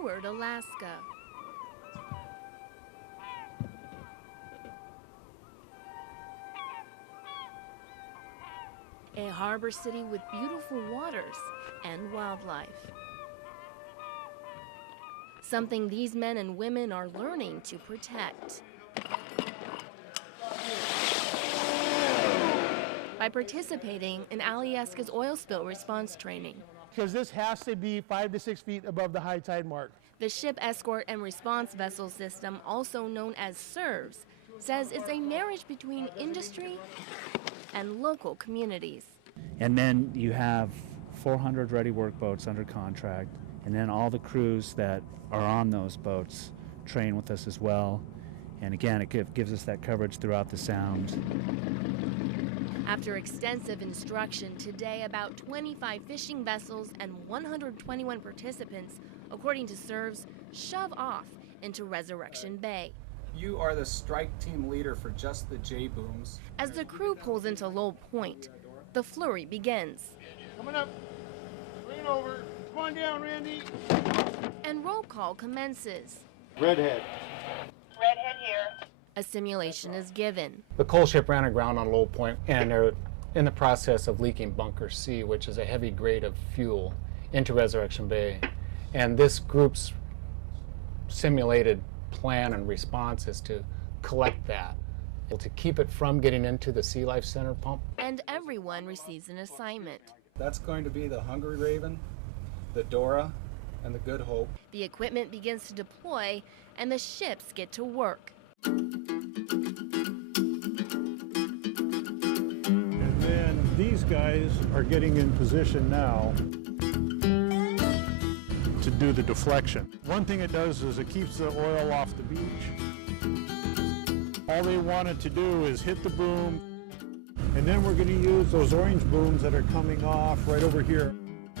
Seward, Alaska. A harbor city with beautiful waters and wildlife. Something these men and women are learning to protect. By participating in Alyeska's oil spill response training. Because this has to be 5 to 6 feet above the high tide mark. The Ship Escort and Response Vessel System, also known as SERVS, says it's a marriage between industry and local communities. And then you have 400 ready work boats under contract, and then all the crews that are on those boats train with us as well. And again, it gives us that coverage throughout the sound. After extensive instruction, today about 25 fishing vessels and 121 participants, according to SERVS, shove off into Resurrection Bay. You are the strike team leader for just the J-booms. As the crew pulls into Lowell Point, the flurry begins. Coming up. Bring it over. Come on down, Randy. And roll call commences. Redhead. Redhead here. A simulation is given. The coal ship ran aground on Lowell Point, and they're in the process of leaking Bunker C, which is a heavy grade of fuel, into Resurrection Bay. And this group's simulated plan and response is to collect that, to keep it from getting into the Sea Life Center pump. And everyone receives an assignment. That's going to be the Hungry Raven, the Dora, and the Good Hope. The equipment begins to deploy, and the ships get to work. And then these guys are getting in position now to do the deflection. One thing it does is it keeps the oil off the beach. All they wanted to do is hit the boom, and then we're going to use those orange booms that are coming off right over here.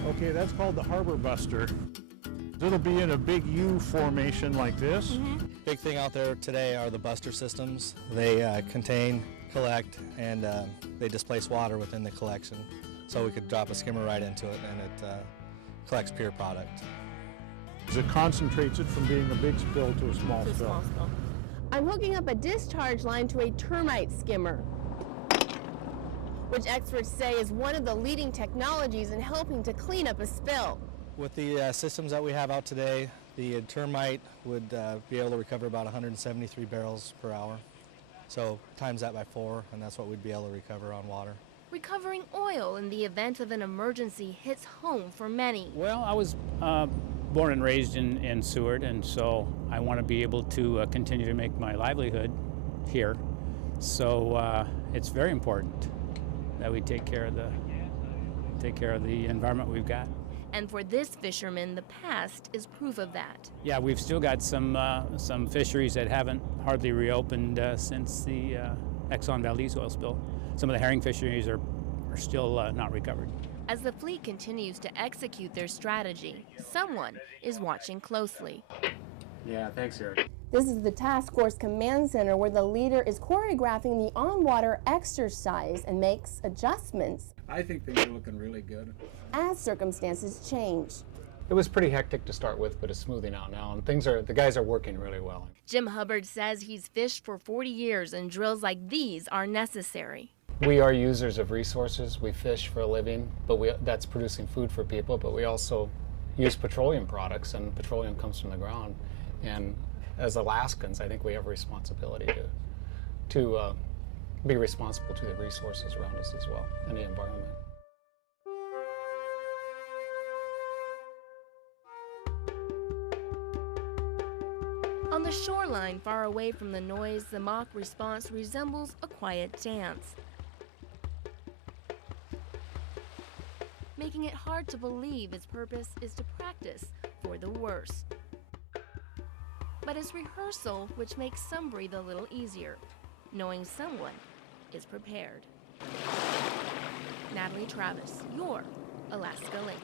Okay, that's called the Harbor Buster. It'll be in a big U formation like this. Big thing out there today are the buster systems. They contain, collect, and they displace water within the collection. So we could drop a skimmer right into it, and it collects pure product. It concentrates it from being a big spill to a small spill. I'm hooking up a discharge line to a termite skimmer, which experts say is one of the leading technologies in helping to clean up a spill. With the systems that we have out today, the termite would be able to recover about 173 barrels per hour. So times that by 4, and that's what we'd be able to recover on water. Recovering oil in the event of an emergency hits home for many. Well, I was born and raised in Seward, and so I want to be able to continue to make my livelihood here. So it's very important that we take care of the environment we've got. And for this fisherman, the past is proof of that. Yeah, we've still got some fisheries that haven't hardly reopened since the Exxon Valdez oil spill. Some of the herring fisheries are still not recovered. As the fleet continues to execute their strategy, someone is watching closely. Yeah, thanks, Eric. This is the Task Force Command Center where the leader is choreographing the on-water exercise and makes adjustments I think things are looking really good. as circumstances change. It was pretty hectic to start with, but it's smoothing out now, and the guys are working really well. Jim Hubbard says he's fished for 40 years and drills like these are necessary. We are users of resources. We fish for a living, but that's producing food for people, but we also use petroleum products, and petroleum comes from the ground. And as Alaskans, I think we have a responsibility to be responsible to the resources around us as well, and the environment. On the shoreline, far away from the noise, the mock response resembles a quiet dance, making it hard to believe its purpose is to practice for the worst. But it's rehearsal which makes some breathe a little easier, knowing someone is prepared. Natalie Travis, your Alaska Link.